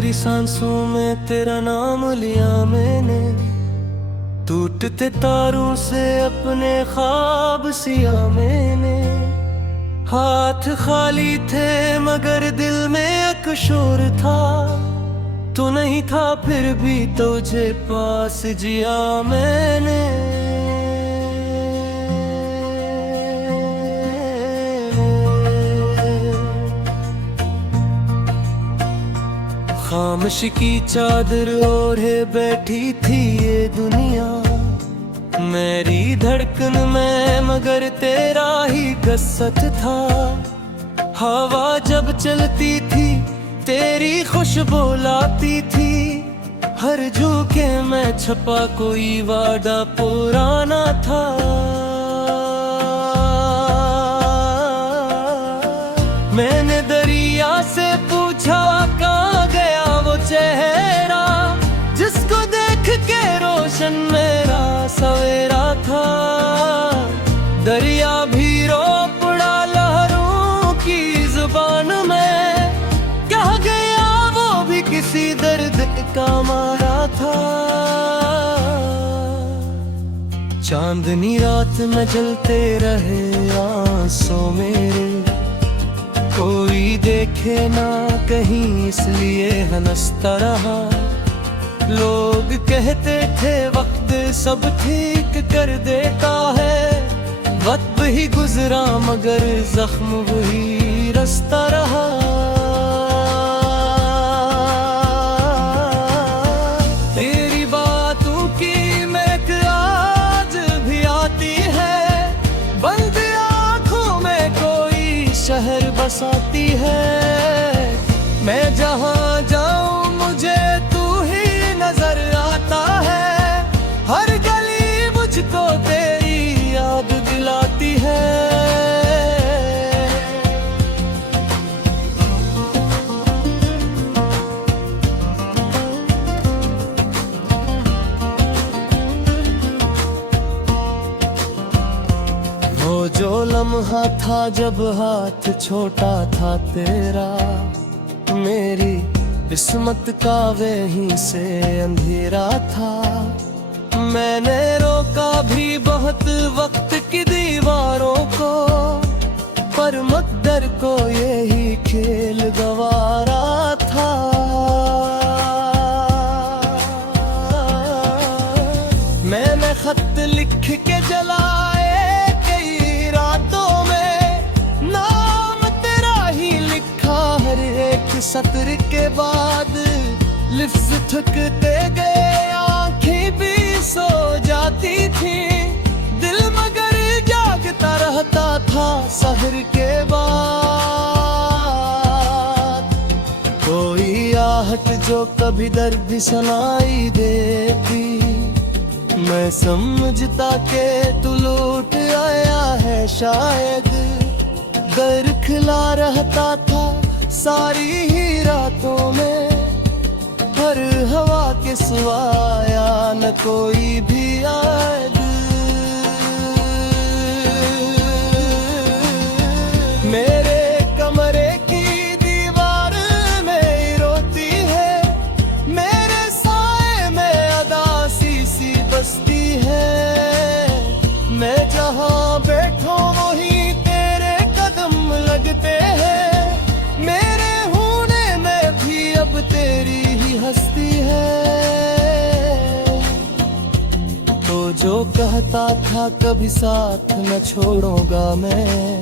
आखिरी सांसों में तेरा नाम लिया मैंने, टूटते तारों से अपने ख्वाब सिया मैंने। हाथ खाली थे मगर दिल में एक शोर था, तू नहीं था फिर भी तुझे पास जिया मैंने। खामोशी की चादर ओढ़े बैठी थी ये दुनिया, मेरी धड़कन में मगर तेरा ही कसत था। हवा जब चलती थी तेरी खुशबू लाती थी, हर झोंके में छपा कोई वादा पुराना था। मैंने दरिया से पूछा कहाँ गया वो चेहरा, जिसको देख के रोशन मेरा सवेरा था। दरिया भी रो पड़ा लहरों की जुबान में, क्या गया वो भी किसी दर्द का मारा था। चांदनी रात में जलते रहे आंसू मेरे, कोई देखे ना कहीं इसलिए हंसता रहा। लोग कहते थे वक्त सब ठीक कर देता है, वक्त ही गुजरा मगर जख्म वही रसता रहा। तेरी बातों की महक आज भी आती है, बंद आँखों में कोई शहर बसाती है। मैं जहाँ जाऊँ मुझे तू ही नजर आता है, हर गली मुझको तेरी याद दिलाती है। वो जो लम्हा था जब हाथ छोटा था तेरा, मेरी किस्मत का वहीं से अंधेरा था। मैंने रोका भी बहुत वक्त की दीवारों को, पर मुक़द्दर को यही खेल गवारा था। मैंने खत लिख के जलाए कई रातों में, नाम तेरा ही लिखा हर एक सत्र के बाद। लिफ्ज़ थकते गए आँखें भी सो जाती थी, दिल मगर जागता रहता था सहर के बाद। कोई आहट जो कभी दर्द सुनाई देती, मैं समझता के तू लौट आया है शायद। दर खिला रहता था सारी ही रातों में, हर हवा के सिवाया न कोई भी याद। मेरे कमरे की दीवार में रोती है, मेरे साए में अदासी सी बसती है। मैं जहाँ बैठूं वहीं तेरे कदम लगते हैं, मेरे होने में भी अब तेरी ही हस्ती है। तो जो कहता था कभी साथ न छोड़ूंगा मैं,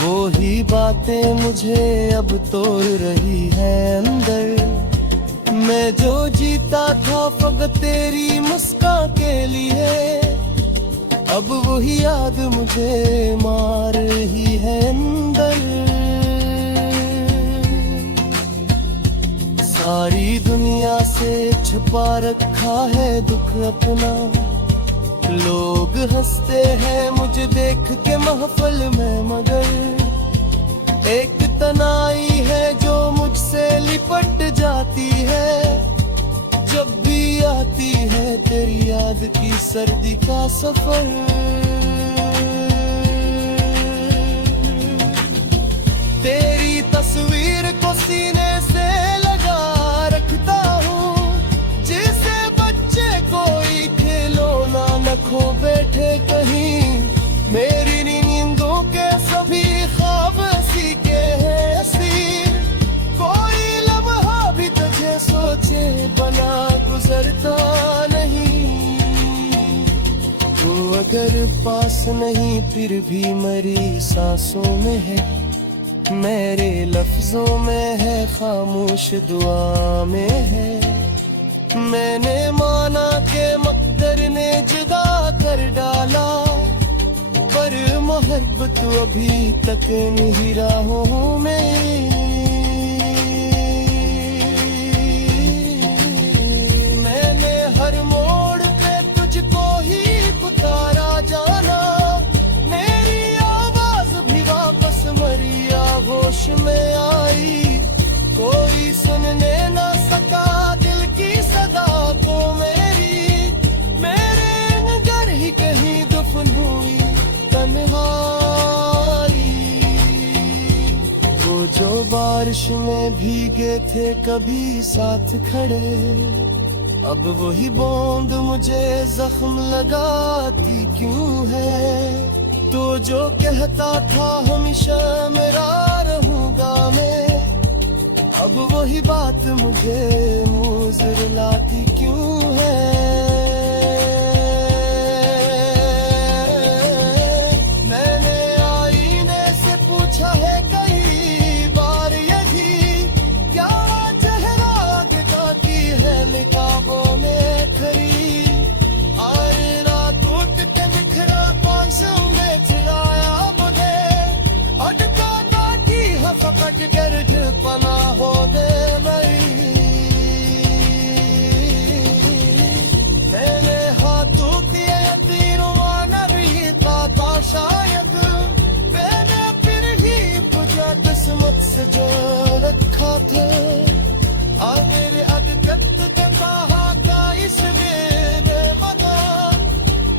वो ही बातें मुझे अब तोड़ रही है अंदर। मैं जो जीता था फकत तेरी मुस्कान के लिए, अब वही याद मुझे मार रही है अंदर। सारी दुनिया से छुपा रखा है दुख अपना, लोग हंसते हैं मुझे देख के महफिल में, मगर एक तनाई है जो मुझसे लिपट जाती है। जब भी आती है तेरी याद की सर्दी का सफर, तेरी तस्वीर को सीने से लगा अगर पास नहीं फिर भी मरी सांसों में है, मेरे लफ्जों में है, खामोश दुआ में है। मैंने माना के मकदर ने जुदा कर डाला, पर मोहब्बत अभी तक नहीं राहों में। मैंने हर मोड़ पे तुझको ही पुकारा जाना, मेरी आवाज भी वापस मरी आगोश में आई। कोई सुनने ना सका दिल की सदा को मेरी, मेरे नगर ही कहीं दफन हुई तन्हाई। वो जो बारिश में भीगे थे कभी साथ खड़े, अब वही बूंद मुझे जख्म लगाती क्यों है। तो जो कहता था हमेशा मेरा रहूंगा मैं, अब वही बात मुझे मुझे रुलाती क्यों है। मैंने आईने से पूछा है कई बार यही, क्या चेहरा आगे का की है निकाबों में खरी। आईना टूट के निखरा पांसों में चिराया मुझे, अटका बाकी है फकट गर्द पना हो दे मरी। मैंने हाथों किए तीरों माना रहता था शायद, मैंने फिर भी पूजा किस्मत से जो रखा था। आ मेरे अदकत के कहा का इस मेरे मदा,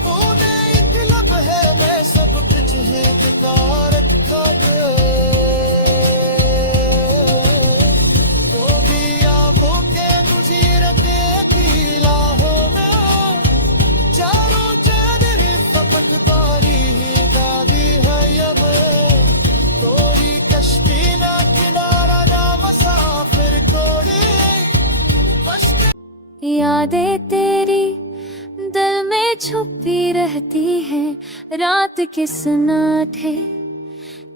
तूने एक लब है मैं सब कुछ है टिका रखा था। यादें तेरी दिल में छुपी रहती है, रात के सन्नाटे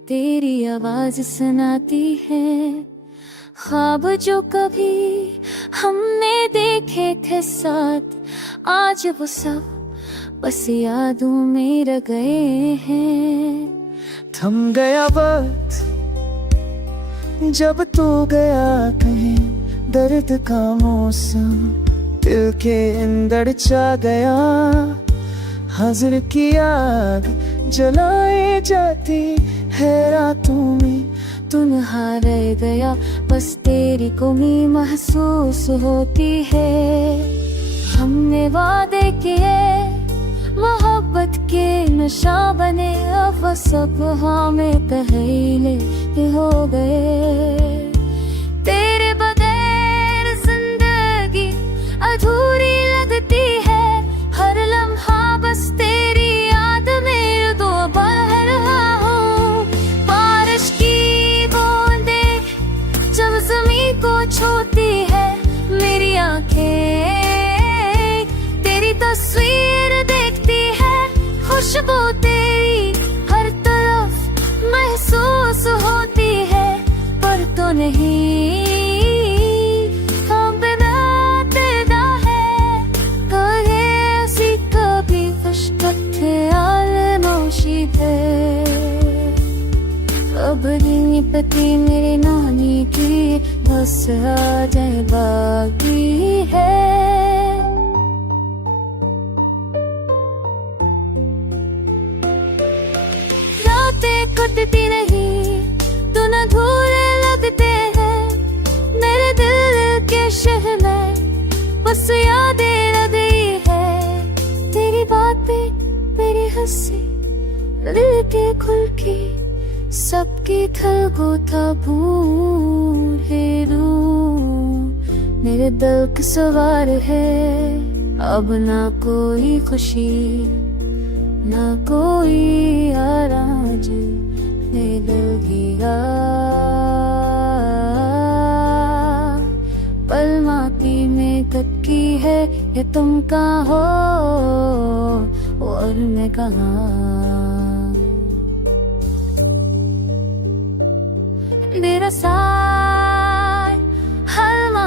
तेरी आवाज सुनाती है। ख्वाब जो कभी हमने देखे थे साथ, आज वो सब बस यादों में रह गए हैं। थम गया वक्त जब तू गया कहीं, दर्द का मौसम दिल के अंदर चा गया। हाजिर की आग जलाए जाती है रातों में, तन्हा रह गया बस तेरी कमी महसूस होती है। हमने वादे किए मोहब्बत के नशा बने, अब सब हमें पहले हो गए। तेरे बगैर जिंदगी अधूरी लगती है, हर लम्हा बस तेरी याद में दो बह रहा हूँ। बारिश की बूंदें जब ज़मीं को छूती है, मेरी आंखें तेरी तस्वीर देखती है। खुशबू तेरी हर तरफ महसूस होती है, पर तो नहीं हम बिना तेरा है। कहे ऐसी कभी खुशबू आलनोशी है, अब नहीं पति मेरी नानी की बस आ जाए बाकी है। कटती नहीं तो न अधूरे लगते हैं, मेरे दिल के शहर में बस यादें रह गई है। तेरी बातें मेरी हंसी दिल के खुल की, सबकी थलगो था बूढ़े रूह। मेरे दिल का सवार है अब ना कोई खुशी, ना कोई आराज मेरे दिल गया। पल माटी में कटकी है ये तुम कहाँ हो, और मैं कहाँ। मेरा साथ हलमा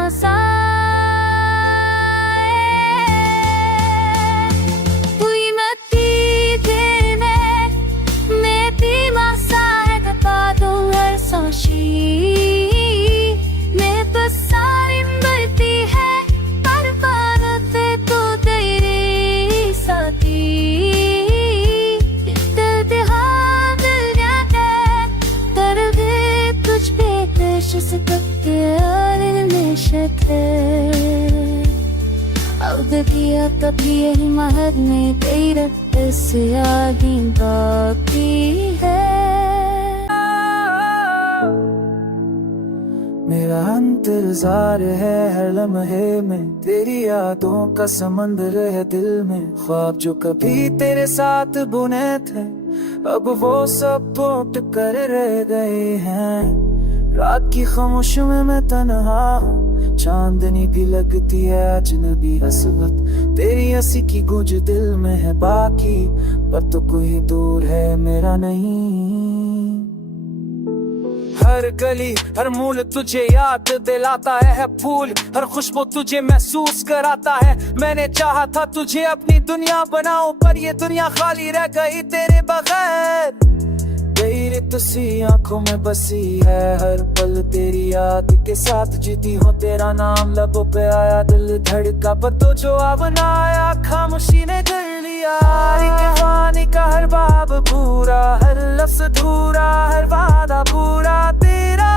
कभी यही महद में तेरा इस यादी बाकी है। मेरा इंतजार है हर लम्हे में, तेरी यादों का समंदर है दिल में। ख्वाब जो कभी तेरे साथ बुने थे, अब वो सब टूट कर रह गए हैं। रात की खामोशी में मैं तन्हा हूँ, चांदनी भी लगती है अजनबी हसरत। तेरी हंसी की गूंज दिल में है बाकी, पर तो कोई दूर है मेरा नहीं। हर गली हर मूल तुझे याद दिलाता है फूल, हर खुशबू तुझे महसूस कराता है। मैंने चाहा था तुझे अपनी दुनिया बनाऊं, पर ये दुनिया खाली रह गई तेरे बगैर। तेरी तुसी आंखों में बसी है हर पल, तेरी याद के साथ जीती हो। तेरा नाम लबों पे आया, दिल धड़का, पर तो जो अब ना आया खामोशी ने कर लिया। पानी का हर बाब पूरा, हर लफ्ज़ अधूरा, हर वादा पूरा तेरा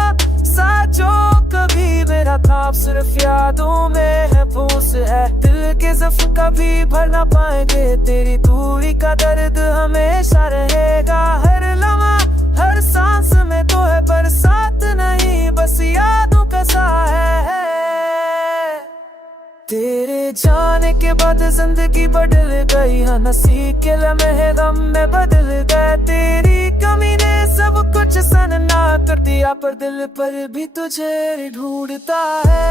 साथ जो कभी मेरा था, सिर्फ यादों में है फूस है। दिल के ज़ख्म कभी भर ना पाएंगे, तेरी दूरी का दर्द हमेशा रहेगा। हर लम्हा हर सांस में तो है बरसात नहीं, बस यादों का साया है। तेरे जाने के बाद जिंदगी बदल गई, हंसी के लम्हे गम में बदल गए। तेरी कमी ने सब कुछ सन्ना कर दिया, पर दिल पर भी तुझे ढूंढता है।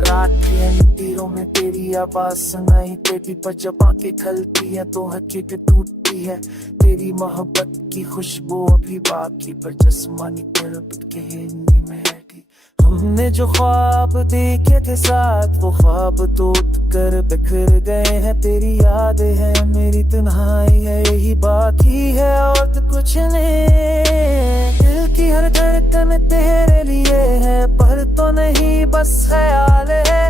रात के अंधेरों में तेरी आवाज सुनाई देती, पर जब आंखें खलती है तो हकीकत टूटती है। तेरी मोहब्बत की खुशबू अभी बाकी, पर जस्मानी तड़प के नींद में है। हमने जो ख्वाब देखे थे साथ, वो ख्वाब टूट कर बिखर गए हैं। तेरी याद है मेरी तन्हाई है, यही बाकी है और तो कुछ नहीं। दिल की हर धड़कन तेरे लिए है, पर तो नहीं बस ख्याल है।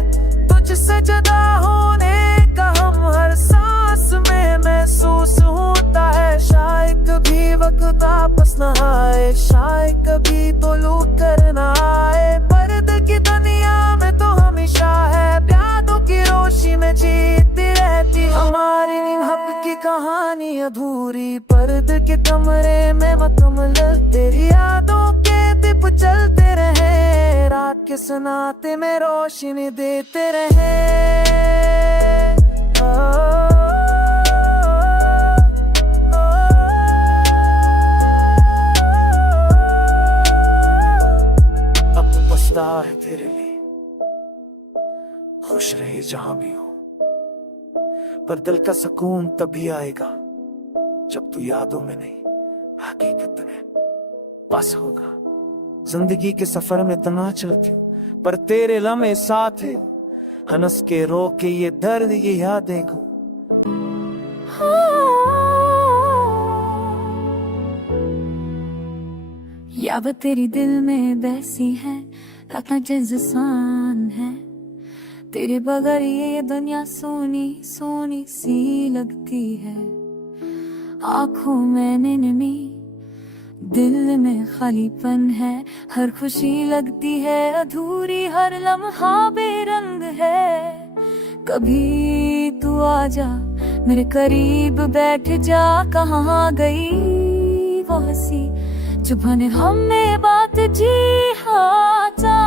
तुझसे जुदा होने का हम हर सांस में महसूस होता है। शायद कभी वक्त आपस न आए, शायद कभी तो लूट कर न आए। पर्द की दुनिया में तो हमेशा है, यादों की रोशनी में जीती रहती हमारी हक की कहानी अधूरी। पर्द के कमरे में मुकम्मल तेरी यादों के दीप चलते रहे, रात के सनाते में रोशनी देते रहे। है तेरे लिए, खुश रहे जहां भी हो, पर दिल का सुकून तभी आएगा जब तू यादों में नहीं हकीकत में बस होगा। जिंदगी के सफर में तना चलती हूँ, पर तेरे लम्हे साथ है। हंस के रो के ये दर्द ये यादें को याद तेरी दिल में बैसी है, रखना जज़सान है। तेरे बगैर ये दुनिया सोनी सोनी सी लगती है। आँखों में नमी, दिल में खालीपन है। हर खुशी लगती है अधूरी, हर लम्हा बेरंग है। कभी तू आजा मेरे करीब बैठ जा, कहाँ गई वो हंसी जुबान हमें बात जी हाचा।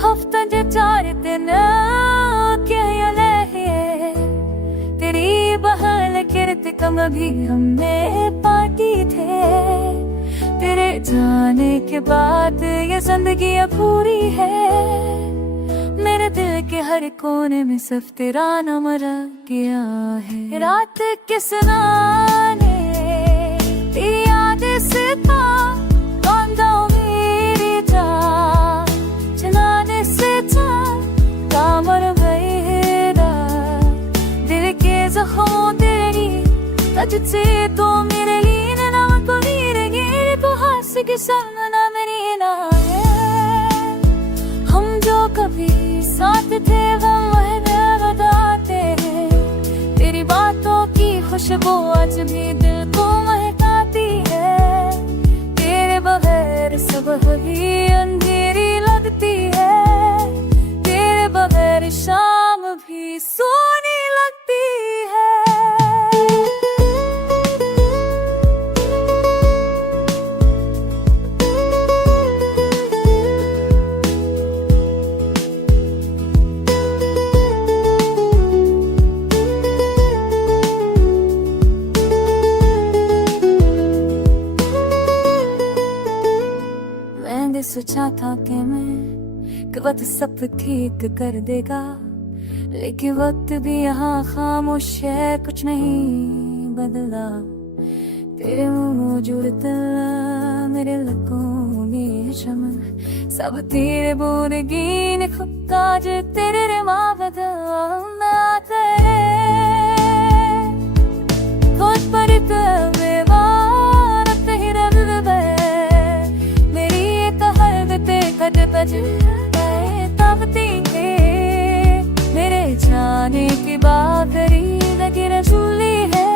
हफ्ता जे 4 दिन क्या ले, तेरी बहाल किरत कम भी हमने पार्टी थे। तेरे जाने के बाद ये जिंदगी अधूरी है। मेरे दिल के हर कोने में सिर्फ तेरा नाम रह गया है। रात किस ने तेरी याद से था कौंदा मेरी जान, चलाने से था कामर मेरा। दिल के जख्मों तेरी तज से तो मेरे लिए नाम को गिरे तो हंस के सामना मेरी ना है। हम जो कभी साथ थे हम वह बताते हैं। तेरी बातों की खुशबू आज भी दिल को महकाती है। तेरे बगैर सब भी अंधेरी लगती है। तेरे बगैर शाम भी सोनी लगती है। सोचा था कि मैं कि वक्त सब ठीक कर देगा, लेकिन वक्त भी यहाँ खामोश है, कुछ नहीं बदला। तेरे मुंह मौजूद दिल मेरे लबों में चमन, सब तेरे बोलगीन खुद तेरे रिमा बदलना तेरे खुद पर मेरे जाने की बाकरी लगी रसूली है।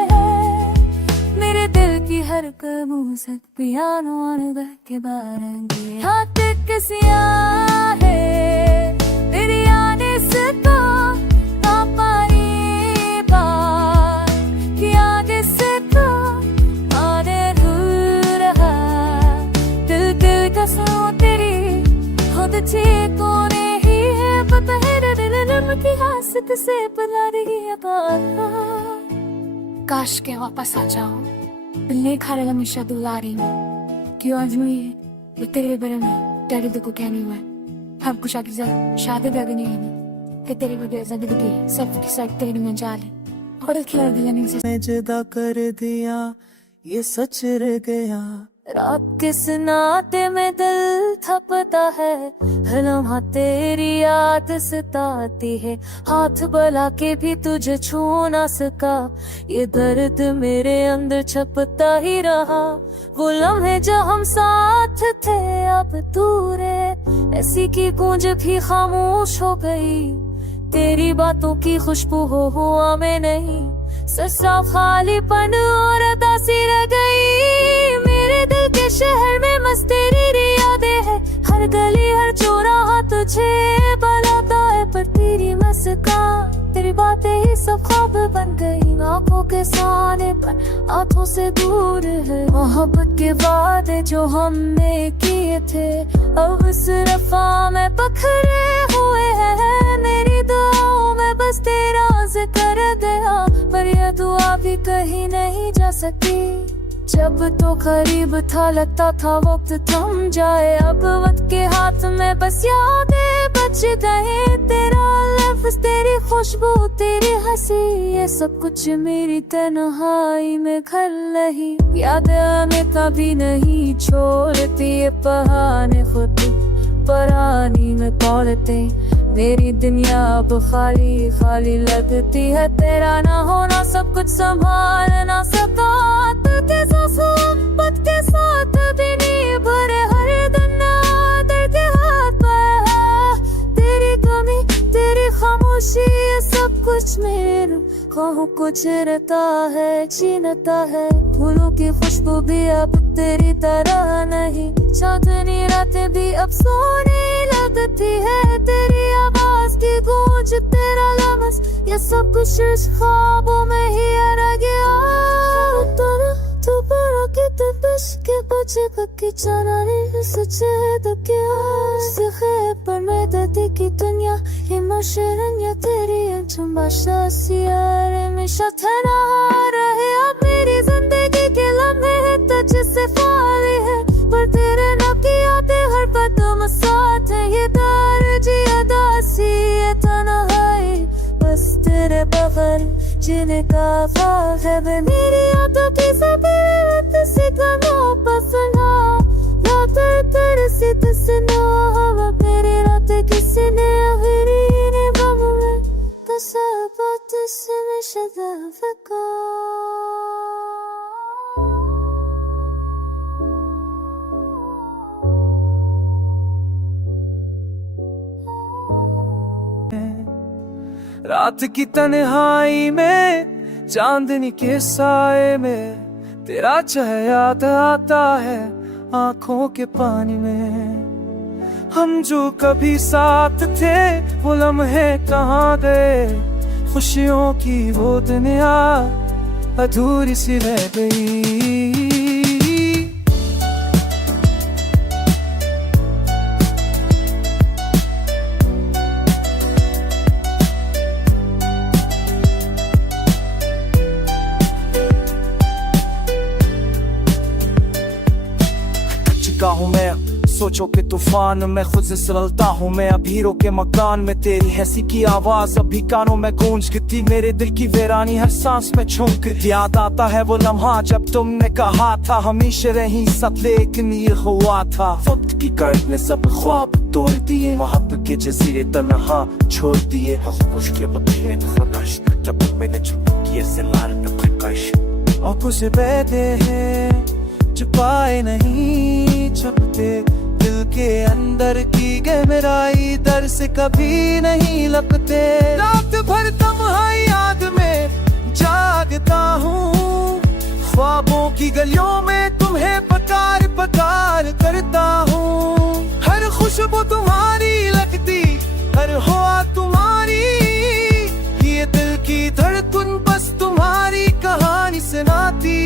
मेरे दिल की हर कदम से पियानो बह के बारेंगे। हाथ किसिया है तेरी आने से तो पारी बात की आगे से तो आने दूर रहा। दिल का सो तेरी खुद ची कोने ही है, पता है दिल की हासत से पला रही है। काश के वापस आ जाओ, दिल ने खा रहा हमेशा दुलारी में। क्यों आज ये तेरे बारे में डैडी को कहनी हुआ है। हम कुछ आगे शादी भी अभी नहीं है कि तेरी वजह जिंदगी सब की सब तेरे में जाले और खिला दिया नहीं जुदा कर दिया, ये सच रह गया। रात किस नाते में दिल थपता है, हर लम्हा तेरी याद सताती है। हाथ बुला के भी तुझे छू ना सका, ये दर्द मेरे अंदर छपता ही रहा। वो लम्हे जो हम साथ थे अब दूर है, ऐसी की गूंज भी खामोश हो गई। तेरी बातों की खुशबू हो हुआ में नहीं, ससा खालीपन और उदासी रह गई। मेरे दिल के शहर में मस्त तेरी यादें है, हर गली हर चौराहा तुझे बुलाता है। पर तेरी मुस्कान तेरी बातें ही सब ख्वाब बन गई। आंखों के सामने पर आंखों से दूर है, मोहब्बत के वादे जो हमने किए थे अब सिर्फ में पखरे हुए हैं। मेरी दुआओं में बस तेरा जिक्र गया, पर यह दुआ भी कहीं नहीं जा सकी। जब तो करीब था लगता था वक्त थम जाए, अब वक्त के हाथ में बस यादें बच गए। तेरा लफ्ज़ तेरी खुशबू तेरी हंसी, ये सब कुछ मेरी तन्हाई में घर रही। यादें हमें कभी नहीं छोड़ती, ये बहाने खुद परानी में तोड़ते। मेरी दुनिया अब खाली खाली लगती है, तेरा ना होना सब कुछ संभाल ना सका। के मोहब्बत के साथ भी नहीं भरे, हर दिन आदर के हाथ पर है। तेरी कमी तेरी खामोशी ये सब कुछ मेरे कहूँ कुछ रहता है छीनता है। फूलों की खुशबू भी अब तेरी तरह नहीं, चांदनी रातें भी अब सोने लगती है। तेरी आवाज की गूंज तेरा लम्स, ये सब कुछ इस ख्वाबों में ही रह गया। तू बड़ा के तबस के बचे की चाराने सच्चे तो क्या सिखे पर मैं दर्द की दुनिया ये मशरन या तेरी अंचुमाशा सियारे में शथना रहे। अब मेरी जिंदगी के लम्हे तुझसे फाली है, सोचने का है वे मेरी आंखों की सफेद से कमो पसना रात तरसे तसना हवा मेरी रात किसने अगरी ने बम में तसबत से शदफका रात की तन्हाई में चांदनी के साए में तेरा चेहरा आता है आंखों के पानी में। हम जो कभी साथ थे वो लम्हे कहाँ गए, खुशियों की वो दुनिया अधूरी सी रह गई। हूँ मैं सोचो के तूफान में खुद से सललता हूँ मैं, अब हीरो के मकान में तेरी हंसी की आवाज अभी कानों में गूंजती, मेरे दिल की वीरानी हर सांस में झूमती। याद आता है वो लम्हा जब तुमने कहा था हमेशा रही साथ लेकिन ये हुआ था। वक्त की कर्ज ने सब ख्वाब तोड़ दिए, मोहब्बत के जजीरे तन्हा छोड़ दिए। जब मैंने चुप किए से आंखों से बहते हैं छुपाए नहीं छपते, दिल के अंदर की गहराई दर से कभी नहीं लगते। रात भर तन्हाई याद में जागता हूँ, ख्वाबों की गलियों में तुम्हें पकार पकार करता हूँ। हर खुशबू तुम्हारी लगती, हर हवा तुम्हारी, ये दिल की धड़कन बस तुम्हारी कहानी सुनाती।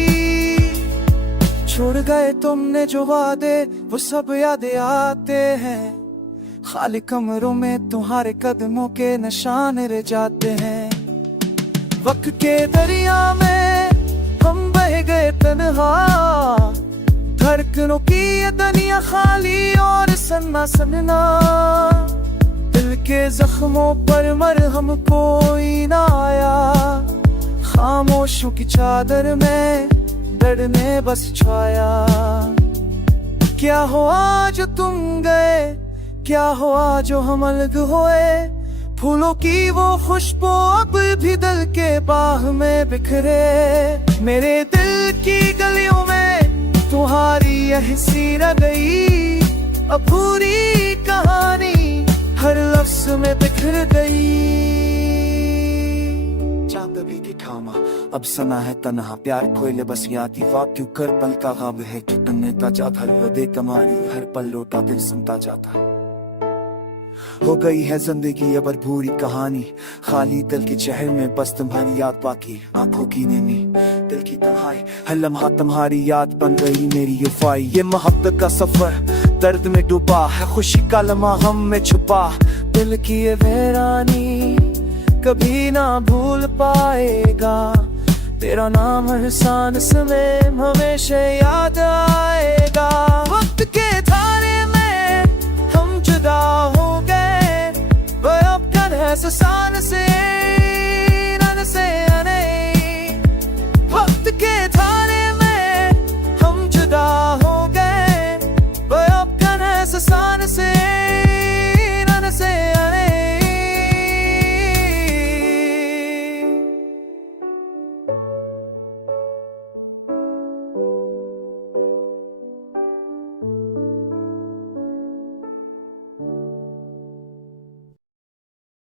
छोड़ गए तुमने जो वादे वो सब यादें आते हैं, खाली कमरों में तुम्हारे कदमों के निशान रह जाते हैं। वक्त के दरिया में हम बह गए तन्हा, धड़कनों की ये दुनिया खाली और सन्ना सन्ना। दिल के जख्मों पर मरहम कोई ना आया, खामोशों की चादर में दर्द ने बस छाया। क्या हुआ जो तुम गए, क्या हुआ जो हम अलग हुए, फूलों की वो खुशबू अब भी दिल के बाग में बिखरे। मेरे दिल की गलियों में तुम्हारी हंसी रह गई, अब पूरी कहानी हर लफ्ज में बिखर गई। चांद भी दिखामा अब सना है तन्हा, प्यार कोयले बस यादी वाक क्यों कर पल का ख्वाब है कि टूटने का जाता, हर हृदय कमानी हर पल लौटा दिल सुनता जाता। हो गई है जिंदगी अब भूरी कहानी, खाली दिल के चेहरे में बस तुम्हारी याद बाकी। आंखों की नींदी दिल की तन्हाई, हर लम्हा तुम्हारी याद बन गई मेरी वफाई। ये मोहब्बत का सफर दर्द में डूबा है, खुशी का लम्हा हम में छुपा। दिल की ये वीरानी कभी ना भूल पाएगा, तेरा नाम हर सांस में हमेशा याद आएगा। वक्त के धारे में हम जुदा हो गए, पर अब कर है